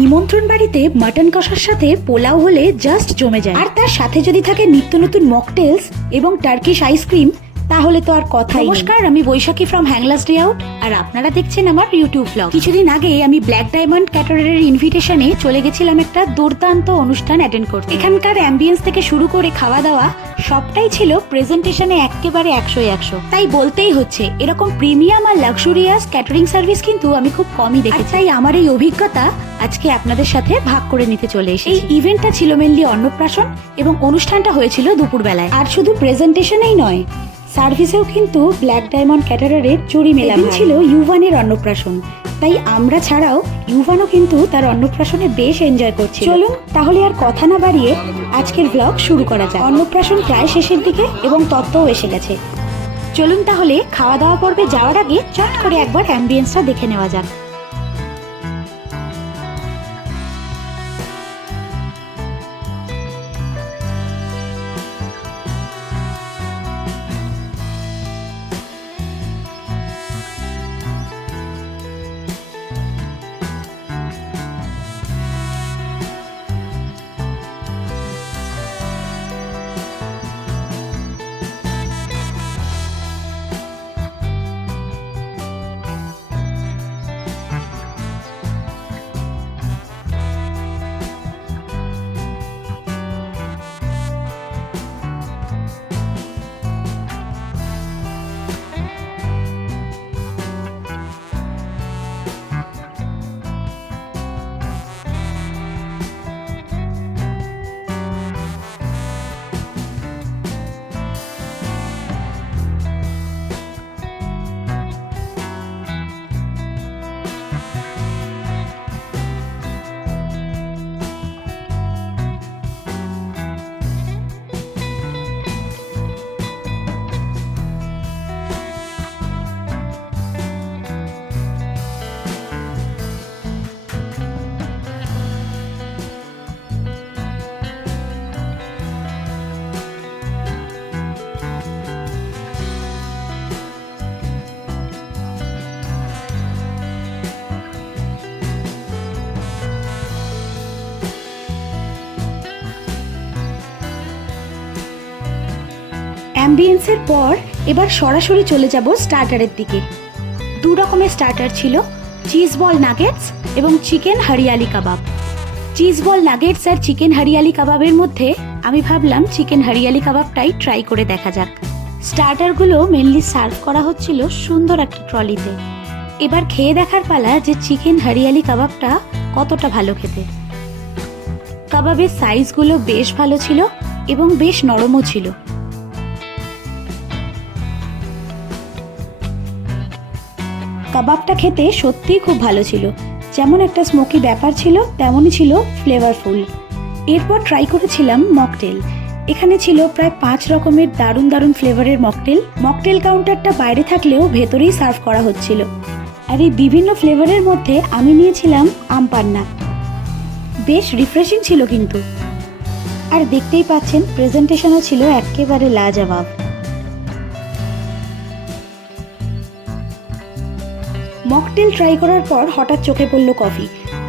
নিমন্ত্রণ বাড়িতে মাটন কষার সাথে পোলাও হলে জাস্ট জমে যায়। আর তার সাথে যদি থাকে নিত্য নতুন মকটেলস এবং টার্কিশ আইসক্রিম তাহলে তো আর কথা নমস্কার, আমি Baishakhi from Hanglas day out আর আপনারা দেখছেন আমার ইউটিউব ব্লগ কিছুদিন আগে আমি ব্ল্যাক ডায়মন্ড ক্যাটারের ইনভিটেশনে চলে গেছিলাম একটা দুর্দান্ত অনুষ্ঠান অ্যাটেন্ড করতে। এখানকার অ্যাম্বিয়েন্স থেকে শুরু করে খাওয়া দাওয়া সবটাই ছিল প্রেজেন্টেশনে একেবারে একশো একশো। তাই বলতেই হচ্ছে, এরকম প্রিমিয়াম আর লাক্সুরিয়াস ক্যাটারিং সার্ভিস কিন্তু আমি খুব কমই দেখি তাই আমার এই অভিজ্ঞতা আজকে আপনাদের সাথে ভাগ করে নিতে চলে এসেছি। এই ইভেন্টটা ছিল মেনলি অন্নপ্রাশন এবং অনুষ্ঠানটা হয়েছিল দুপুরবেলায়। আর শুধু প্রেজেন্টেশনেই নয় সার্ভিসেও কিন্তু ব্ল্যাক ডায়মন্ড ক্যাটারারের চুরি মেলা ছিল ইউভানের অন্নপ্রাশন। তাই আমরা ছাড়াও ইউভানও কিন্তু তার অন্নপ্রাশনে বেশ এনজয় করছে চলুন তাহলে আর কথা না বাড়িয়ে আজকের ব্লগ শুরু করা যাক। অন্নপ্রাশন প্রায় শেষের দিকে এবং তত্ত্বও এসে গেছে। চলুন তাহলে খাওয়া দাওয়া পর্বে যাওয়ার আগে চট করে একবার অ্যাম্বিয়েন্সটা দেখে নেওয়া যাক। অ্যাম্বিয়েন্সের পর এবার সরাসরি চলে যাব স্টার্টারের দিকে। দু রকমের স্টার্টার ছিল চিজ বল নাগেটস এবং chicken hariyali kebab. Cheese ball nuggets আর চিকেন হরিয়ালি কাবাবের মধ্যে আমি ভাবলাম চিকেন হরিয়ালি কাবাবটাই ট্রাই করে দেখা যাক। স্টার্টারগুলো মেনলি সার্ভ করা হচ্ছিল সুন্দর একটা ট্রলিতে। এবার খেয়ে দেখার পালা যে চিকেন হরিয়ালি কাবাবটা কতটা ভালো খেতে। কাবাবের সাইজগুলো বেশ ভালো ছিল এবং বেশ নরমও ছিল। কাবাবটা খেতে সত্যিই খুব ভালো ছিল। যেমন একটা স্মোকি ব্যাপার ছিল, তেমনই ছিল ফ্লেভারফুল এরপর ট্রাই করেছিলাম মকটেল এখানে ছিল প্রায় পাঁচ রকমের দারুণ দারুণ ফ্লেভারের মকটেল মকটেল কাউন্টারটা বাইরে থাকলেও ভেতরেই সার্ভ করা হচ্ছিল। আর এই বিভিন্ন ফ্লেভারের মধ্যে আমি নিয়েছিলাম আম পান্না। বেশ রিফ্রেশিং ছিল কিন্তু। আর দেখতেই পাচ্ছেন প্রেজেন্টেশনও ছিল একেবারে লাজবাব। মকটেল ট্রাই করার পর হঠাৎ চোখে পড়ল কফি।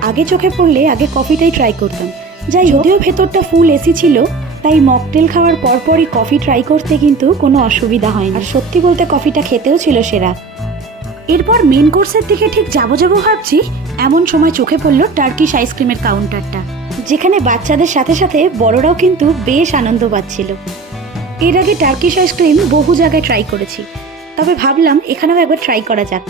আগে চোখে পড়লে আগে কফিটাই ট্রাই করতাম। যাই যদিও ভেতরটা ফুল এসি ছিল, তাই মকটেল খাওয়ার পরপরই কফি ট্রাই করতে কিন্তু কোনো অসুবিধা হয় না আর সত্যি বলতে কফিটা খেতেও ছিল সেরা। এরপর মেন কোর্সের দিকে ঠিক যাব যাব ভাবছি, এমন সময় চোখে পড়ল টার্কিশ আইসক্রিমের কাউন্টারটা, যেখানে বাচ্চাদের সাথে সাথে বড়রাও কিন্তু বেশ আনন্দ পাচ্ছিল। এর আগে টার্কিশ আইসক্রিম বহু জায়গায় ট্রাই করেছি, তবে ভাবলাম এখানেও একবার ট্রাই করা যাক।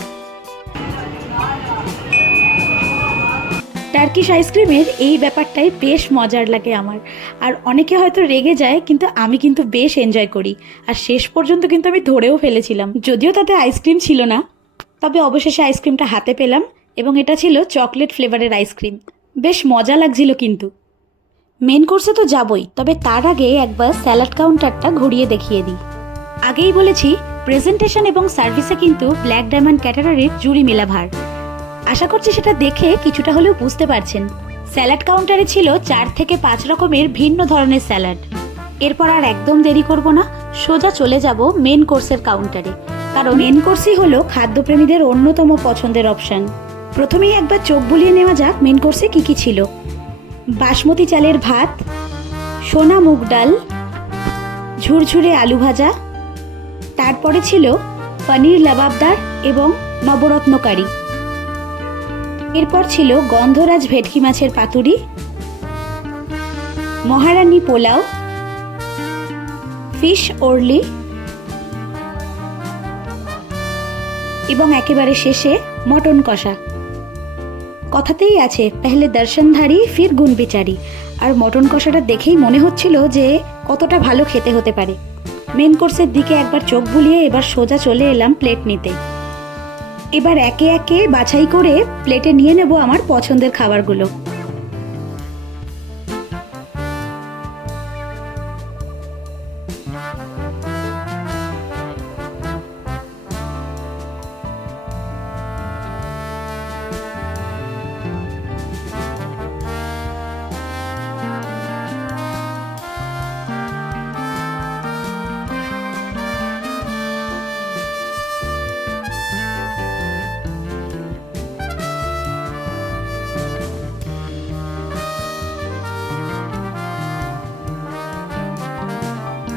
টার্কিশ আইসক্রিমের এই ব্যাপারটাই বেশ মজার লাগে আমার। আর অনেকে হয়তো রেগে যায়, কিন্তু আমি কিন্তু বেশ এনজয় করি। আর শেষ পর্যন্ত কিন্তু আমি ধরেও ফেলেছিলাম। যদিও তাতে আইসক্রিম ছিল না, তবে অবশেষে আইসক্রিমটা হাতে পেলাম এবং এটা ছিল চকলেট ফ্লেভারের আইসক্রিম বেশ মজা লাগছিল কিন্তু। মেন কোর্সে তো যাবই, তবে তার আগে একবার স্যালাড কাউন্টারটা ঘুরিয়ে দেখিয়ে দিই। আগেই বলেছি প্রেজেন্টেশন এবং সার্ভিসে কিন্তু ব্ল্যাক ডায়মন্ড ক্যাটারারের জুড়ি মেলা ভার আশা করছি সেটা দেখে কিছুটা হলেও বুঝতে পারছেন। স্যালাড কাউন্টারে ছিল চার থেকে পাঁচ রকমের ভিন্ন ধরনের স্যালাড। এরপর আর একদম দেরি করব না, সোজা চলে যাব মেন কোর্সের কাউন্টারে। কারণ মেন কোর্সই হলো খাদ্যপ্রেমীদের অন্যতম পছন্দের অপশন। প্রথমেই একবার চোখ বুলিয়ে নেওয়া যাক মেন কোর্সে কি কি ছিল। বাসমতি চালের ভাত, সোনা মুগ ডাল, ঝুরঝুরে আলু ভাজা, তারপরে ছিল পনির লাবাবদার এবং নবরত্ন কারি এরপর ছিল গন্ধরাজ ভেটকি মাছের পাতুরি, মহারানী পোলাও, ফিশ ওরলি এবং একেবারে শেষে মটন কষা। কথাতেই আছে, পেহলে দর্শনধারী, ফির গুণ বিচারি। আর মটন কষাটা দেখেই মনে হচ্ছিল যে কতটা ভালো খেতে হতে পারে। মেন কোর্সের দিকে একবার চোখ বুলিয়ে এবার সোজা চলে এলাম প্লেট নিতে। এবার একে একে বাছাই করে প্লেটে নিয়ে নেব আমার পছন্দের খাবারগুলো।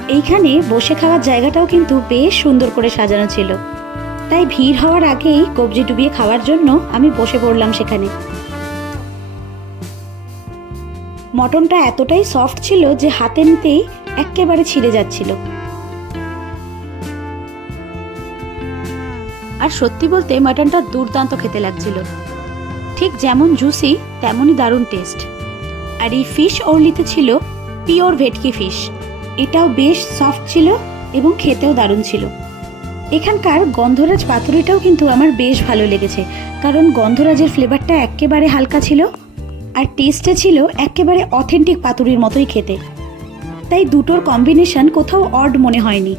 এইখানে বসে খাওয়ার জায়গাটাও কিন্তু বেশ সুন্দর করে সাজানো ছিল। তাই ভিড় হওয়ার আগেই কবজি ডুবিয়ে খাওয়ার জন্য আমি বসে পড়লাম সেখানে। মটনটা এতটাই সফট ছিল যে হাতে নিতেই একেবারে ছিঁড়ে যাচ্ছিল। আর সত্যি বলতে মাটনটা দুর্দান্ত খেতে লাগছিল। ঠিক যেমন জুসি, তেমনই দারুণ টেস্ট। আর এই ফিশ ওরলিতে ছিল পিওর ভেটকি ফিশ। এটাও বেশ সফট ছিল এবং খেতেও দারুণ ছিল। এখানকার গন্ধরাজ পাতুরিটাও কিন্তু আমার বেশ ভালো লেগেছে, কারণ গন্ধরাজের ফ্লেভারটা একেবারে হালকা ছিল আর টেস্টে ছিল একেবারে অথেন্টিক পাতুরির মতোই খেতে। তাই দুটোর কম্বিনেশন কোথাও অড মনে হয়নি।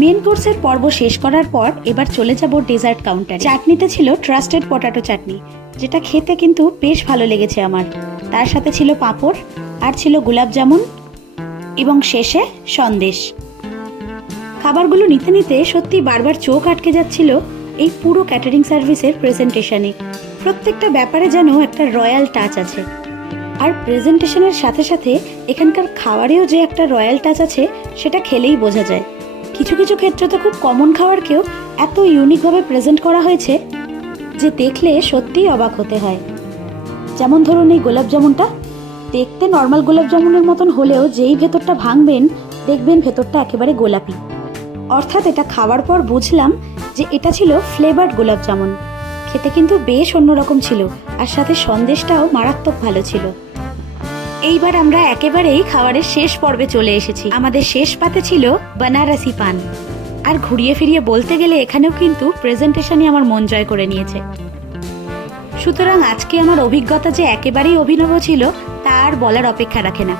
মেন কোর্সের পর্ব শেষ করার পর এবার চলে যাব ডেজার্ট কাউন্টারে চাটনিতে ছিল ট্রাস্টেড পটাটো চাটনি, যেটা খেতে কিন্তু বেশ ভালো লেগেছে আমার। তার সাথে ছিল পাঁপড় আর ছিল গোলাপ জামুন এবং শেষে সন্দেশ। খাবারগুলো নিতে নিতে সত্যি বারবার চোখ আটকে যাচ্ছিল এই পুরো ক্যাটারিং সার্ভিসের প্রেজেন্টেশনে প্রত্যেকটা ব্যাপারে যেন একটা রয়্যাল টাচ আছে। আর প্রেজেন্টেশনের সাথে সাথে এখানকার খাবারেও যে একটা রয়্যাল টাচ আছে, সেটা খেলেই বোঝা যায়। কিছু কিছু ক্ষেত্রে তো খুব কমন খাবারকেও এত ইউনিকভাবে প্রেজেন্ট করা হয়েছে যে দেখলে সত্যিই অবাক হতে হয়। যেমন ধরুন এই গোলাপ জামুনটা, দেখতে নর্মাল গোলাপ জামুনের মতন হলেও যেই ভেতরটা ভাঙবেন, দেখবেন ভেতরটা একেবারে গোলাপি। অর্থাৎ এটা খাওয়ার পর বুঝলাম যে এটা ছিল ফ্লেভার্ড গোলাপ জামুন। খেতে কিন্তু বেশ অন্যরকম ছিল আর সাথে সন্দেশটাও মারাত্মক ভালো ছিল। এইবার আমরা একেবারেই খাবারের শেষ পর্বে চলে এসেছি। আমাদের শেষ পাতে ছিল বানারসি পান। আর ঘুরিয়ে ফিরিয়ে বলতে গেলে এখানেও কিন্তু প্রেজেন্টেশনই আমার মন জয় করে নিয়েছে। সুতরাং আজকে আমার অভিজ্ঞতা যে একেবারেই অভিনব ছিল, তা আর বলার অপেক্ষা রাখে না।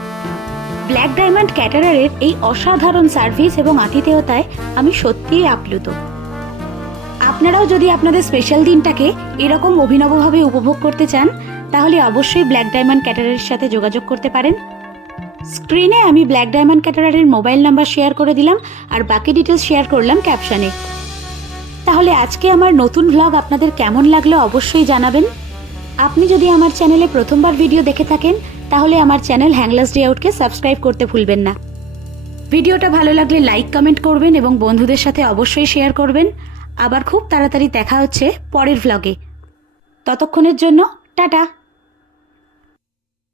ব্ল্যাক ডায়মন্ড ক্যাটারারের এই অসাধারণ সার্ভিস এবং আতিথেয়তায় আমি সত্যিই আপ্লুত। আপনারাও যদি আপনাদের স্পেশাল দিনটাকে এরকম অভিনবভাবে উপভোগ করতে চান, তাহলে অবশ্যই ব্ল্যাক ডায়মন্ড ক্যাটারারের সাথে যোগাযোগ করতে পারেন। স্ক্রিনে আমি ব্ল্যাক ডায়মন্ড ক্যাটারারের মোবাইল নাম্বার শেয়ার করে দিলাম, আর বাকি ডিটেলস শেয়ার করলাম ক্যাপশনে। তাহলে আজকে আমার নতুন ভ্লগ আপনাদের কেমন লাগল অবশ্যই জানাবেন। আপনি যদি আমার চ্যানেলে প্রথমবার ভিডিও দেখে থাকেন, তাহলে আমার চ্যানেল হ্যাংলাস ডে আউটকে সাবস্ক্রাইব করতে ভুলবেন না। ভিডিওটা ভালো লাগলে লাইক কমেন্ট করবেন এবং বন্ধুদের সাথে অবশ্যই শেয়ার করবেন। আবার খুব তাড়াতাড়ি দেখা হচ্ছে পরের ভ্লগে ততক্ষণের জন্য, টাটা!